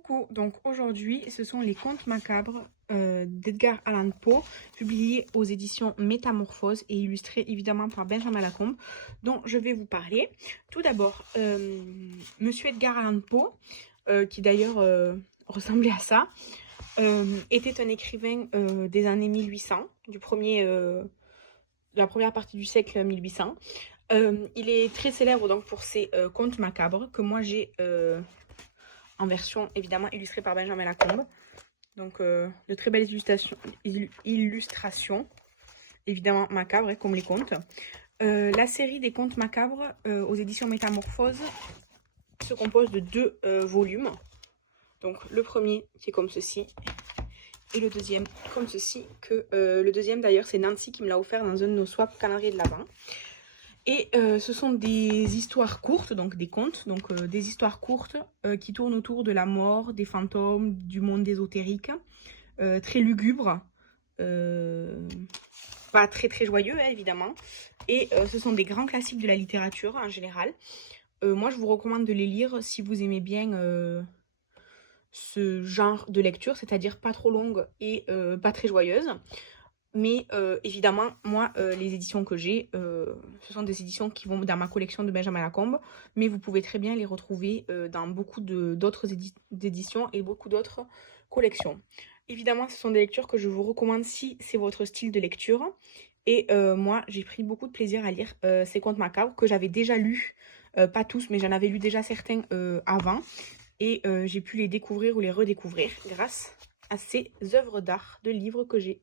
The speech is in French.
Coucou, donc aujourd'hui ce sont les contes macabres d'Edgar Allan Poe, publiés aux éditions Métamorphose et illustrés évidemment par Benjamin Lacombe, dont je vais vous parler. Tout d'abord, Monsieur Edgar Allan Poe, qui d'ailleurs ressemblait à ça, était un écrivain des années 1800, de la première partie du siècle 1800. Il est très célèbre donc pour ses contes macabres que moi j'ai en version évidemment illustrée par Benjamin Lacombe. Donc de très belles illustrations évidemment macabres comme les contes. La série des contes macabres aux éditions Métamorphose se compose de deux volumes. Donc le premier qui est comme ceci et le deuxième comme ceci. Le deuxième d'ailleurs c'est Nancy qui me l'a offert dans un de nos swaps calendrier de l'Avent. Et ce sont des histoires courtes, donc des contes, donc des histoires courtes qui tournent autour de la mort, des fantômes, du monde ésotérique, très lugubres, pas très très joyeux hein, évidemment. Et ce sont des grands classiques de la littérature en général. Moi je vous recommande de les lire si vous aimez bien ce genre de lecture, c'est-à-dire pas trop longue et pas très joyeuse. Mais évidemment, moi, les éditions que j'ai, ce sont des éditions qui vont dans ma collection de Benjamin Lacombe, mais vous pouvez très bien les retrouver dans beaucoup d'autres éditions et beaucoup d'autres collections. Évidemment, ce sont des lectures que je vous recommande si c'est votre style de lecture. Et moi, j'ai pris beaucoup de plaisir à lire ces contes macabres que j'avais déjà lus, pas tous, mais j'en avais lu déjà certains avant. Et j'ai pu les découvrir ou les redécouvrir grâce à ces œuvres d'art, de livres que j'ai.